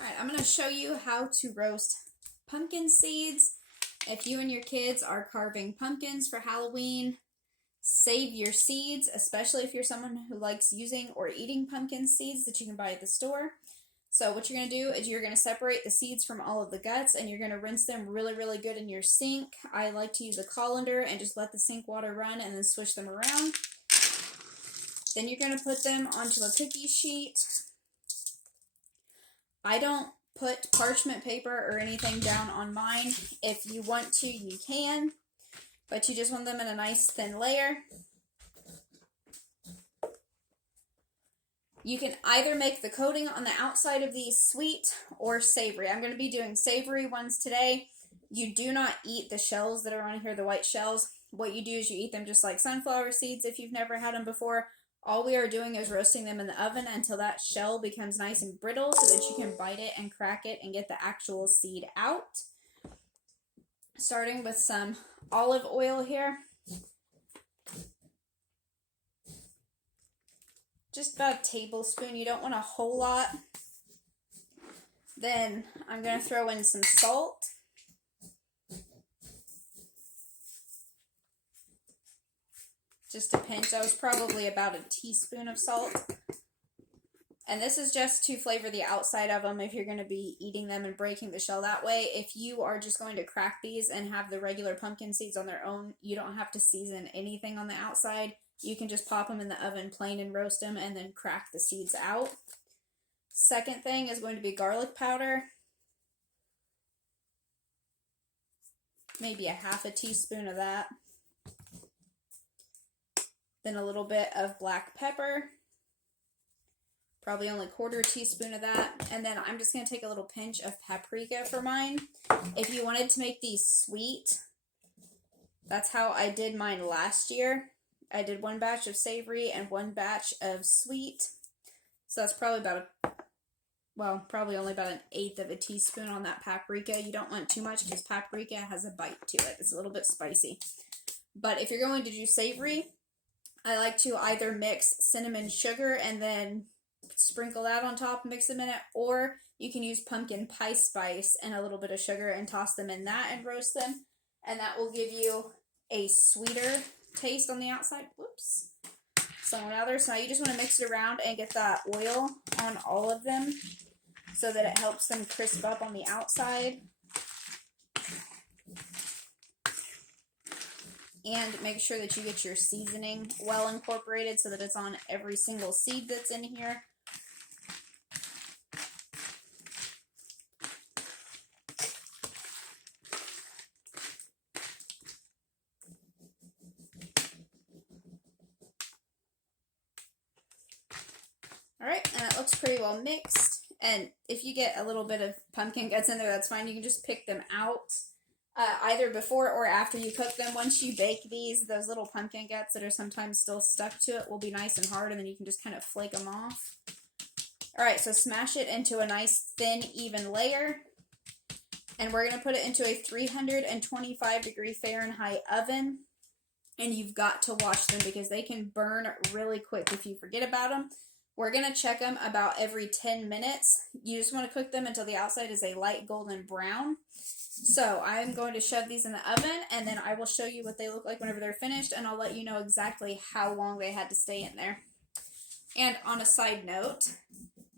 Alright, I'm going to show you how to roast pumpkin seeds. If you and your kids are carving pumpkins for Halloween, save your seeds, especially if you're someone who likes using or eating pumpkin seeds that you can buy at the store. So what you're going to do is you're going to separate the seeds from all of the guts, and you're going to rinse them really, really good in your sink. I like to use a colander and just let the sink water run and then swish them around. Then you're going to put them onto a cookie sheet. I don't put parchment paper or anything down on mine. If you want to, you can, but you just want them in a nice thin layer. You can either make the coating on the outside of these sweet or savory. I'm going to be doing savory ones today. You do not eat the shells that are on here, the white shells. What you do is you eat them just like sunflower seeds if you've never had them before. All we are doing is roasting them in the oven until that shell becomes nice and brittle so that you can bite it and crack it and get the actual seed out. Starting with some olive oil here. Just about a tablespoon. You don't want a whole lot. Then I'm going to throw in some salt. Just a pinch. That was probably about a teaspoon of salt. And this is just to flavor the outside of them if you're going to be eating them and breaking the shell that way. If you are just going to crack these and have the regular pumpkin seeds on their own, you don't have to season anything on the outside. You can just pop them in the oven plain and roast them and then crack the seeds out. Second thing is going to be garlic powder. Maybe a half a teaspoon of that. Then a little bit of black pepper. Probably only a quarter teaspoon of that. And then I'm just going to take a little pinch of paprika for mine. If you wanted to make these sweet, that's how I did mine last year. I did one batch of savory and one batch of sweet. So that's probably probably only about an eighth of a teaspoon on that paprika. You don't want too much because paprika has a bite to it. It's a little bit spicy. But if you're going to do savory, I like to either mix cinnamon sugar and then sprinkle that on top, mix them in it, or you can use pumpkin pie spice and a little bit of sugar and toss them in that and roast them, and that will give you a sweeter taste on the outside. Whoops. So now you just want to mix it around and get that oil on all of them so that it helps them crisp up on the outside. And make sure that you get your seasoning well incorporated so that it's on every single seed that's in here. Alright, and it looks pretty well mixed. And if you get a little bit of pumpkin guts in there, that's fine. You can just pick them out. Either before or after you cook them. Once you bake these, those little pumpkin guts that are sometimes still stuck to it will be nice and hard, and then you can just kind of flake them off. Alright, so smash it into a nice thin, even layer. And we're going to put it into a 325 degree Fahrenheit oven. And you've got to wash them because they can burn really quick if you forget about them. We're going to check them about every 10 minutes. You just want to cook them until the outside is a light golden brown. So I'm going to shove these in the oven, and then I will show you what they look like whenever they're finished, and I'll let you know exactly how long they had to stay in there. And on a side note,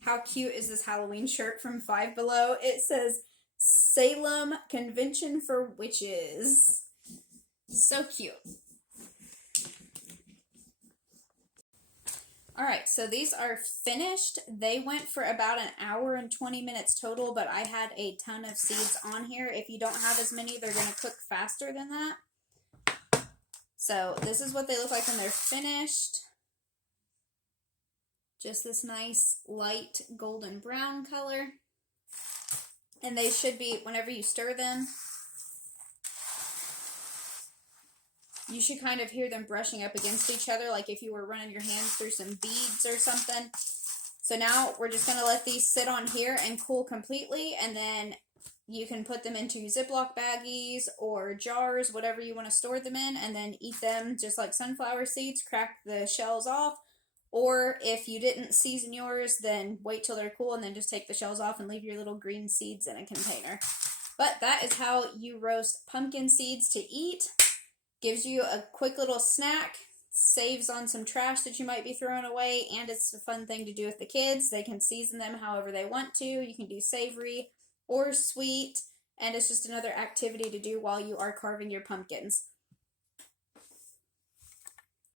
how cute is this Halloween shirt from Five Below? It says, Salem Convention for Witches. So cute. Alright, so these are finished. They went for about an hour and 20 minutes total, but I had a ton of seeds on here. If you don't have as many, they're going to cook faster than that. So this is what they look like when they're finished. Just this nice light golden brown color. And they should be, whenever you stir them, you should kind of hear them brushing up against each other, like if you were running your hands through some beads or something. So now we're just going to let these sit on here and cool completely, and then you can put them into Ziploc baggies or jars, whatever you want to store them in, and then eat them just like sunflower seeds. Crack the shells off, Or if you didn't season yours, then wait till they're cool and then just take the shells off and leave your little green seeds in a container. But that is how you roast pumpkin seeds to eat. Gives you a quick little snack, saves on some trash that you might be throwing away, and it's a fun thing to do with the kids. They can season them however they want to. You can do savory or sweet, and it's just another activity to do while you are carving your pumpkins.